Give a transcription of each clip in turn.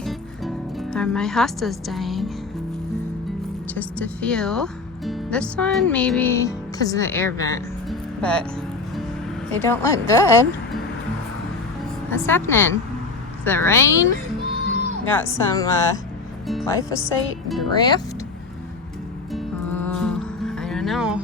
today. Are my hostas dying? Just a few. This one maybe because of the air vent, but they don't look good. What's happening? Is it rain? Got some glyphosate drift. Oh, I don't know.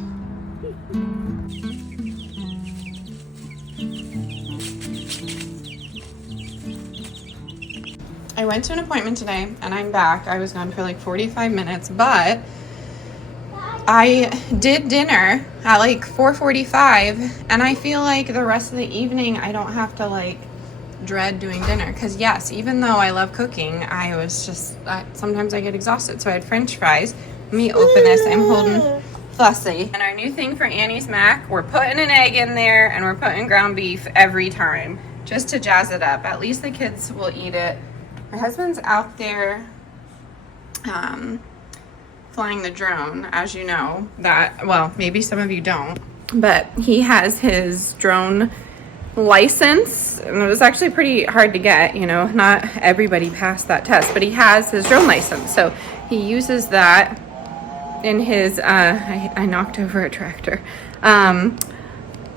I went to an appointment today and I'm back. I was gone for like 45 minutes, but I did dinner at like 4:45 and I feel like the rest of the evening I don't have to like dread doing dinner, because yes, even though I love cooking, I was just sometimes I get exhausted. So I had french fries. Let me open this. I'm holding Fussy. And our new thing for Annie's mac, we're putting an egg in there and we're putting ground beef every time just to jazz it up. At least the kids will eat it. My husband's out there flying the drone, as you know. That, well, maybe some of you don't, but he has his drone license, and it was actually pretty hard to get. You know, not everybody passed that test, but he has his drone license, so he uses that in his I knocked over a tractor.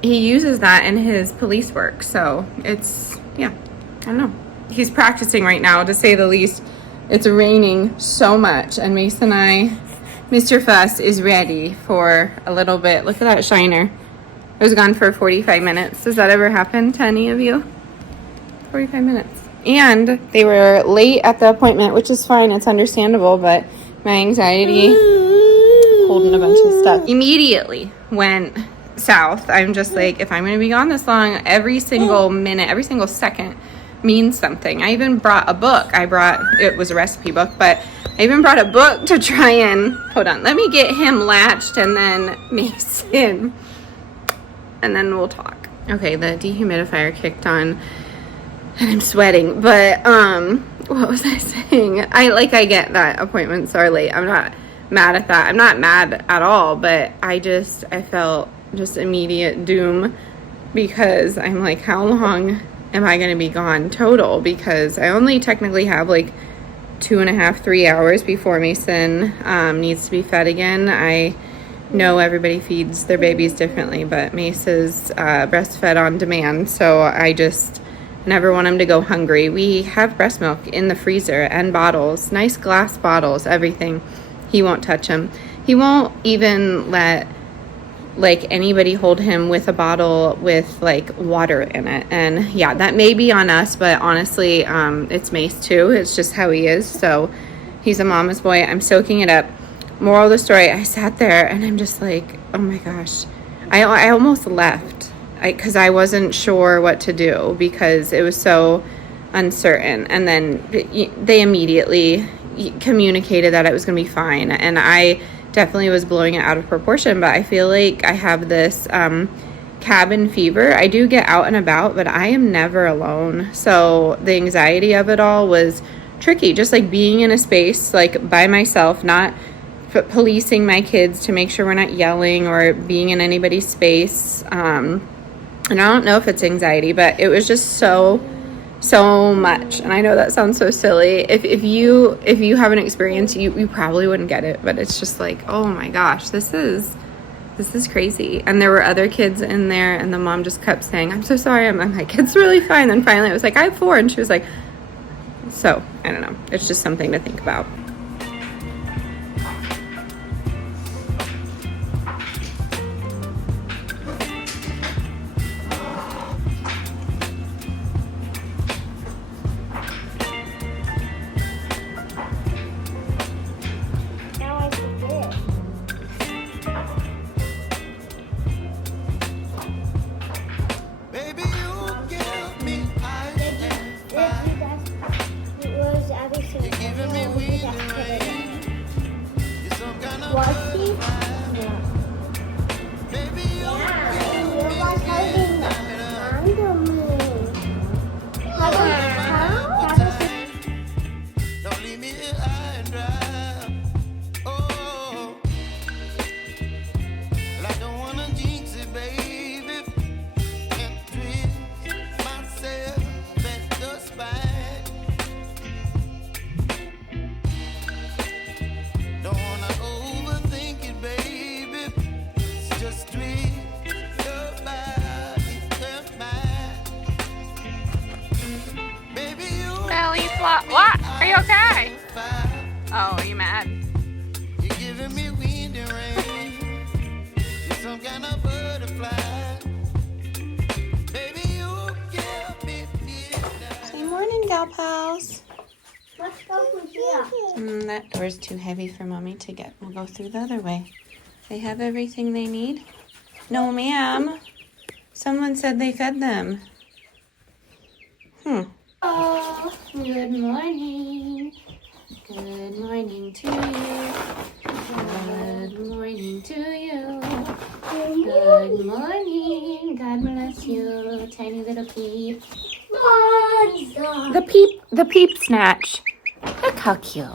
He uses that in his police work, so it's, yeah, I don't know. He's practicing right now, to say the least. It's raining so much, and Mr. Fuss is ready for a little bit. Look at that shiner. I was gone for 45 minutes. Does that ever happen to any of you? 45 minutes. And they were late at the appointment, which is fine. It's understandable, but my anxiety holding a bunch of stuff immediately went south. I'm just like, if I'm going to be gone this long, every single minute, every single second means something. I even brought a book. It was a recipe book, but I even brought a book to try and, hold on, let me get him latched and then Mason, and then we'll talk. Okay, the dehumidifier kicked on and I'm sweating, but what was I saying? I get that appointments are late. I'm not mad at that. I'm not mad at all, but I felt just immediate doom, because I'm like, how long am I going to be gone total? Because I only technically have like 2.5, 3 hours before Mason needs to be fed again. I know everybody feeds their babies differently, but Mace is breastfed on demand, so I just never want him to go hungry. We have breast milk in the freezer and bottles, nice glass bottles, everything. He won't touch them. He won't even let like anybody hold him with a bottle with like water in it. And yeah, that may be on us, but honestly, it's Mace too. It's just how he is. So he's a mama's boy. I'm soaking it up. Moral of the story, I sat there and I'm just like, oh my gosh, I almost left because I wasn't sure what to do, because it was so uncertain. And then they immediately communicated that it was going to be fine, and I definitely was blowing it out of proportion. But I feel like I have this cabin fever. I do get out and about, but I am never alone. So the anxiety of it all was tricky, just like being in a space like by myself, not policing my kids to make sure we're not yelling or being in anybody's space. And I don't know if it's anxiety, but it was just so much. And I know that sounds so silly. If you have an experience, you probably wouldn't get it, but it's just like, oh my gosh, this is crazy. And there were other kids in there, and the mom just kept saying, I'm so sorry. I'm like, it's really fine. Then finally I was like, I have 4, and she was like, so I don't know. It's just something to think about. What? Are you okay? Oh, are you mad? You're giving me wind and rain. You're some kind of butterfly. Baby, you give me midnight. Say morning, gal pals. Let's go from here. That door's too heavy for Mommy to get. We'll go through the other way. They have everything they need? No, ma'am. Someone said they fed them. Oh, good morning. Good morning to you. Good morning to you. Good morning. God bless you, tiny little peep. The peep snatch. Look how cute.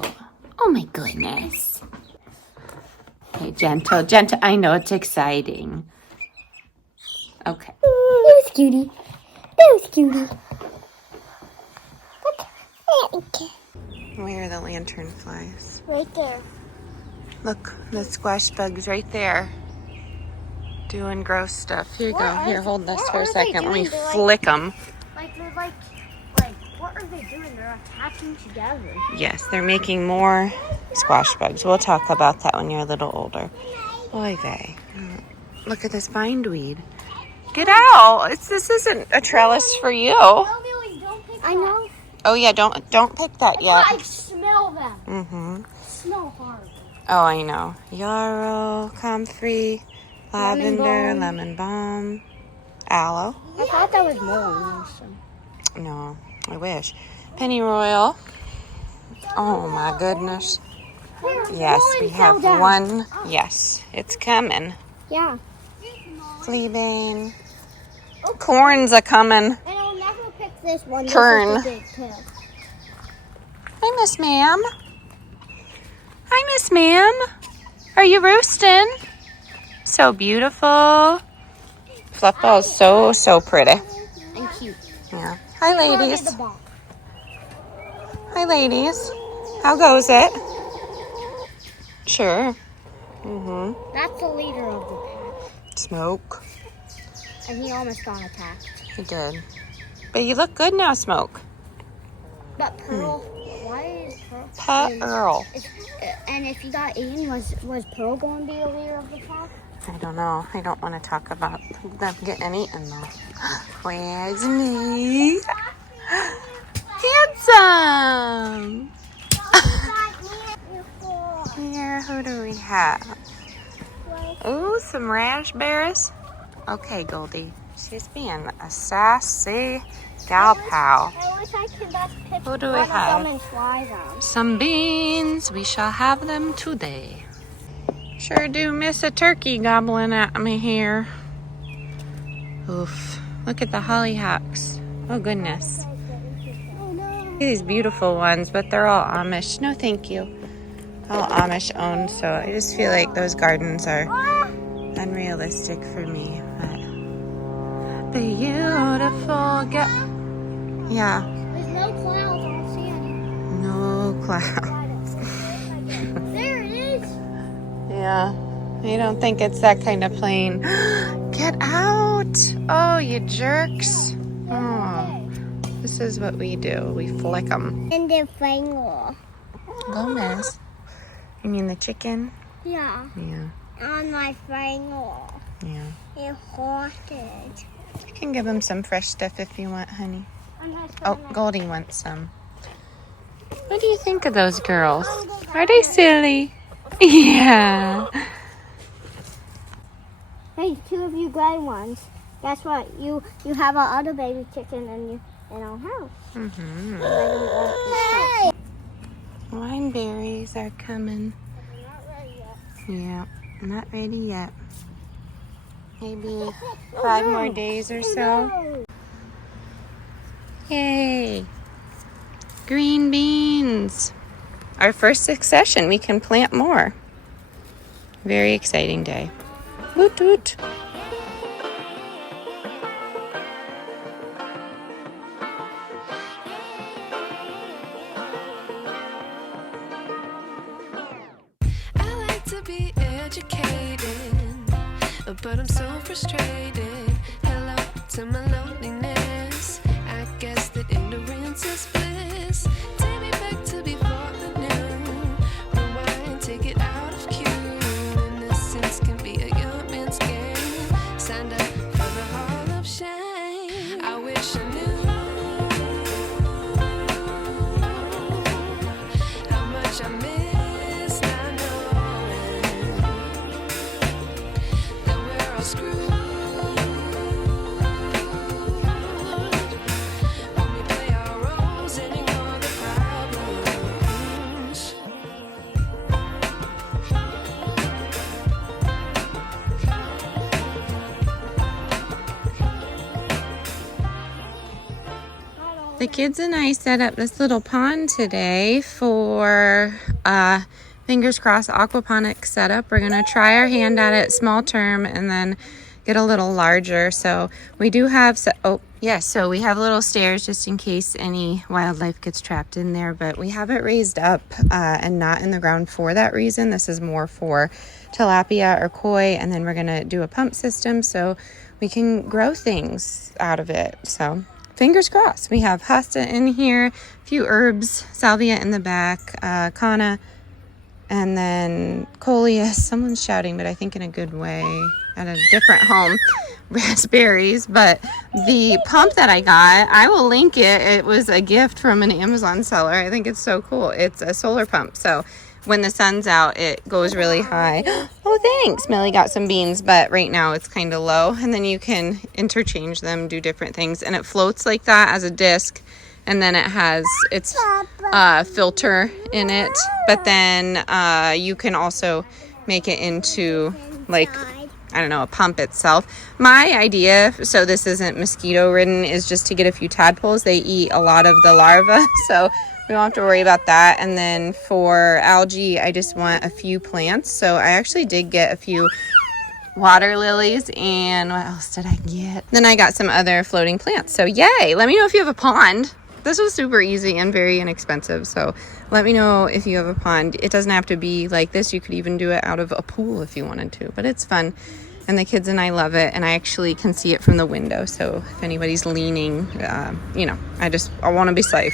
Oh my goodness. Okay, gentle. I know it's exciting. Okay. There's cutie. There's cutie. Where are the lantern flies? Right there. Look, the squash bugs right there. Doing gross stuff. Here you go. Here, hold this for a second. Let me flick them. They're like, what are they doing? They're attaching together. Yes, they're making more squash bugs. We'll talk about that when you're a little older. Oy vey. Look at this bindweed. Get out. This isn't a trellis for you. I know. Oh yeah, don't pick that yet. I smell them. Mm-hmm. Smell horrible. Oh, I know. Yarrow, comfrey, lavender, lemon balm, aloe. I thought that was more. No, I wish. Pennyroyal. Oh my goodness. Yes, we have one. Yes, it's coming. Yeah. Fleabane. Corn's a coming. And I'll never pick this one. Kern. This is the big too. Hi, Miss Ma'am. Hi, Miss Ma'am. Are you roosting? So beautiful. Fluffball is so pretty. And cute. Yeah. Hi, ladies. Hi, ladies. How goes it? Sure. Mm-hmm. That's the leader of the pack. Smoke. And he almost got attacked. You did. But you look good now, Smoke. But Pearl, why is Pearl? Pearl. And if he got eaten, was Pearl going to be the leader of the pack? I don't know. I don't want to talk about them getting eaten, though. Where's me? Handsome! Here, who do we have? Oh, some raspberries. Okay, Goldie. She's being a sassy gal pal. I wish I could just pick Who do we one of have? them and fly them. Some beans. We shall have them today. Sure do miss a turkey gobbling at me here. Oof. Look at the hollyhocks. Oh, goodness. These beautiful ones, but they're all Amish. No, thank you. All Amish owned, so I just feel like those gardens are unrealistic for me. But beautiful. Yeah. There's no clouds. I don't see any. No clouds. There it is. Yeah. I don't think it's that kind of plane. Get out. Oh, you jerks. Oh. This is what we do. We flick them. And the finger. Gomez. You mean the chicken? Yeah. Yeah. On my finger. Yeah. It haunted. You can give him some fresh stuff if you want, honey. I'm not Oh, gonna- Goldie wants some. What do you think of those girls? Are they silly? Yeah. Hey, two of you gray ones. Guess what? You have our other baby chicken in our house. Mm-hmm. And I don't want to. Wineberries are coming. Not ready yet. Yeah, not ready yet. Maybe 5 more days or so. Yay! Green beans. Our first succession. We can plant more. Very exciting day. Woot woot. I like to be educated, but I'm so frustrated. Hello to my loneliness. I guess that ignorance is bliss. to be for the new. Rewind, take it out of cue. Innocence can be a young man's game. Signed up for the Hall of Shame. I wish I knew how much I miss not knowing that we're all screwed when we play our roles and ignore the problems. The kids and I set up this little pond today for fingers crossed aquaponics setup. We're gonna try our hand at it small term and then get a little larger. So we do have so we have little stairs just in case any wildlife gets trapped in there, but we have it raised up and not in the ground for that reason. This is more for tilapia or koi, and then we're gonna do a pump system so we can grow things out of it. So fingers crossed. We have hosta in here, a few herbs, salvia in the back, canna, and then coleus. Someone's shouting, but I think in a good way, at a different home. Raspberries. But the pump that I got, I will link it. It was a gift from an Amazon seller. I think it's so cool. It's a solar pump. So when the sun's out, it goes really high. Oh, thanks. Millie got some beans, but right now it's kind of low. And then you can interchange them, do different things. And it floats like that as a disc. And then it has its filter in it. But then you can also make it into, like, I don't know, a pump itself. My idea, so this isn't mosquito ridden, is just to get a few tadpoles. They eat a lot of the larvae, so we don't have to worry about that. And then for algae, I just want a few plants. So I actually did get a few water lilies, and what else did I get? Then I got some other floating plants. So yay! Let me know if you have a pond. This was super easy and very inexpensive. So let me know if you have a pond. It doesn't have to be like this. You could even do it out of a pool if you wanted to, but it's fun. And the kids and I love it, and I actually can see it from the window. So if anybody's leaning, I want to be safe.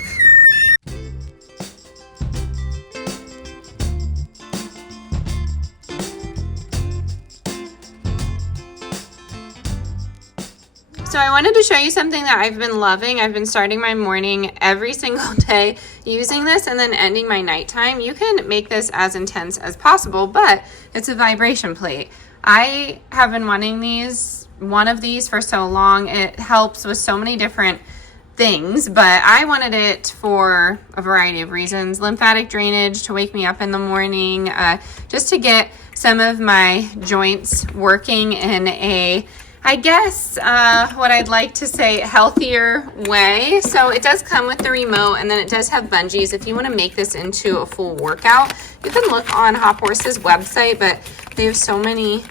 So I wanted to show you something that I've been loving. I've been starting my morning every single day using this and then ending my nighttime. You can make this as intense as possible, but it's a vibration plate. I have been wanting one of these for so long. It helps with so many different things, but I wanted it for a variety of reasons. Lymphatic drainage, to wake me up in the morning, just to get some of my joints working in a, I guess, what I'd like to say, healthier way. So it does come with the remote, and then it does have bungees. If you want to make this into a full workout, you can look on Hop Horse's website, but they have so many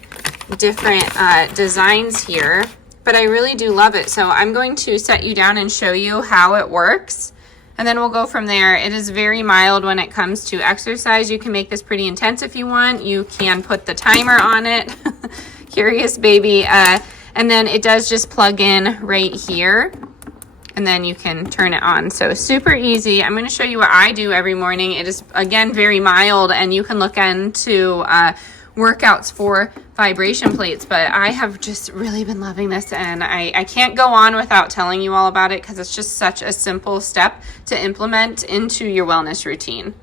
different designs here. But I really do love it. So I'm going to set you down and show you how it works, and then we'll go from there. It is very mild when it comes to exercise. You can make this pretty intense if you want. You can put the timer on it. Curious baby. And then it does just plug in right here, and then you can turn it on. So super easy. I'm going to show you what I do every morning. It is, again, very mild, and you can look into workouts for vibration plates, but I have just really been loving this, and I can't go on without telling you all about it because it's just such a simple step to implement into your wellness routine.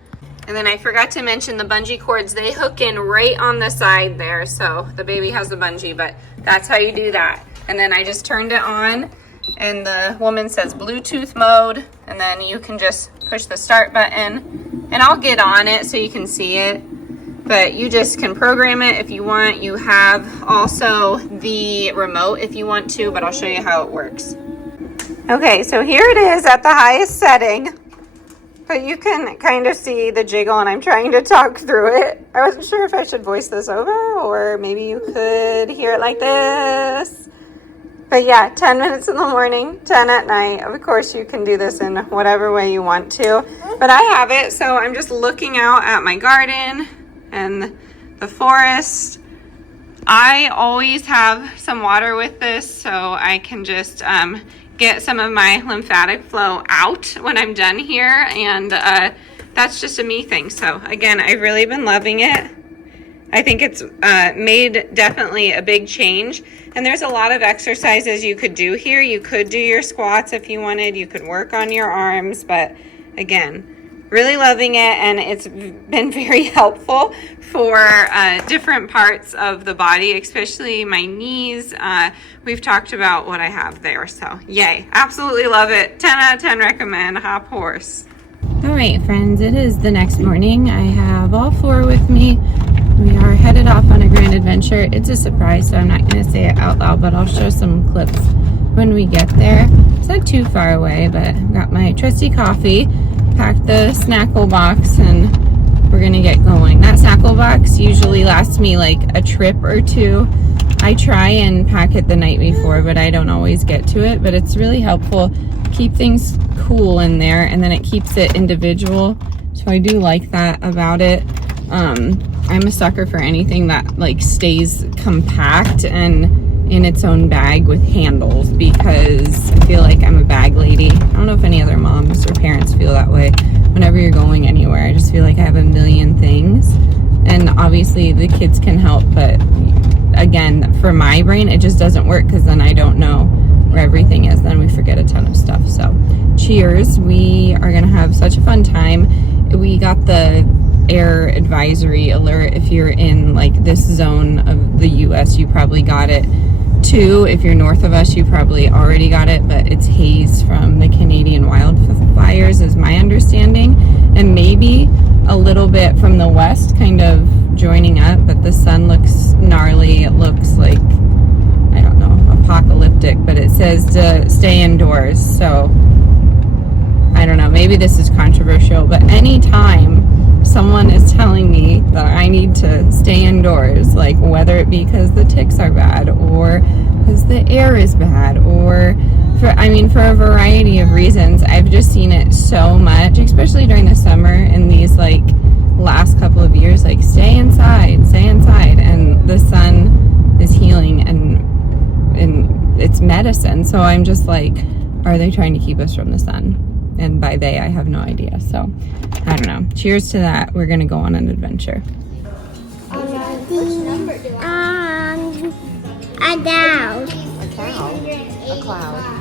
And then I forgot to mention the bungee cords. They hook in right on the side there, so the baby has the bungee, but that's how you do that. And then I just turned it on, and the woman says Bluetooth mode, and then you can just push the start button, and I'll get on it so you can see it. But you just can program it if you want. You have also the remote if you want to, but I'll show you how it works. Okay, so here it is at the highest setting, but you can kind of see the jiggle, and I'm trying to talk through it. I wasn't sure if I should voice this over, or maybe you could hear it like this. But yeah, 10 minutes in the morning, 10 at night. Of course, you can do this in whatever way you want to, but I have it, so I'm just looking out at my garden and the forest. I always have some water with this, so I can just get some of my lymphatic flow out when I'm done here, and that's just a me thing. So again, I've really been loving it. I think it's made definitely a big change. And there's a lot of exercises you could do here. You could do your squats if you wanted. You could work on your arms. But again, really loving it. And it's been very helpful for different parts of the body, especially my knees. We've talked about what I have there. So yay, absolutely love it. 10 out of 10 recommend. Hop horse. All right, friends, it is the next morning. I have all 4 with me. We are headed off on a grand adventure. It's a surprise, so I'm not going to say it out loud, but I'll show some clips when we get there. It's not too far away, but got my trusty coffee, packed the snackle box, and we're going to get going. That snackle box usually lasts me like a trip or 2. I try and pack it the night before, but I don't always get to it. But it's really helpful. Keep things cool in there, and then it keeps it individual. So I do like that about it. I'm a sucker for anything that like stays compact and in its own bag with handles, because I feel like I'm a bag lady. I don't know if any other moms or parents feel that way. Whenever you're going anywhere, I just feel like I have a million things, and obviously the kids can help, but again, for my brain, it just doesn't work, because then I don't know where everything is. Then we forget a ton of stuff. So cheers. We are gonna have such a fun time. We got the air advisory alert. If you're in like this zone of the US, you probably got it too. If you're north of us, you probably already got it, but it's haze from the Canadian wildfires is my understanding, and maybe a little bit from the west kind of joining up, but the sun looks gnarly. It looks like, I don't know, apocalyptic, but it says to stay indoors. So I don't know, maybe this is controversial, but anytime someone is telling me that I need to stay indoors, like whether it be because the ticks are bad or because the air is bad, or for a variety of reasons, I've just seen it so much, especially during the summer in these like last couple of years, like stay inside, and the sun is healing and it's medicine. So I'm just like, are they trying to keep us from the sun? And by they, I have no idea. So, I don't know. Cheers to that. We're going to go on an adventure. A cow. A cow? A cloud.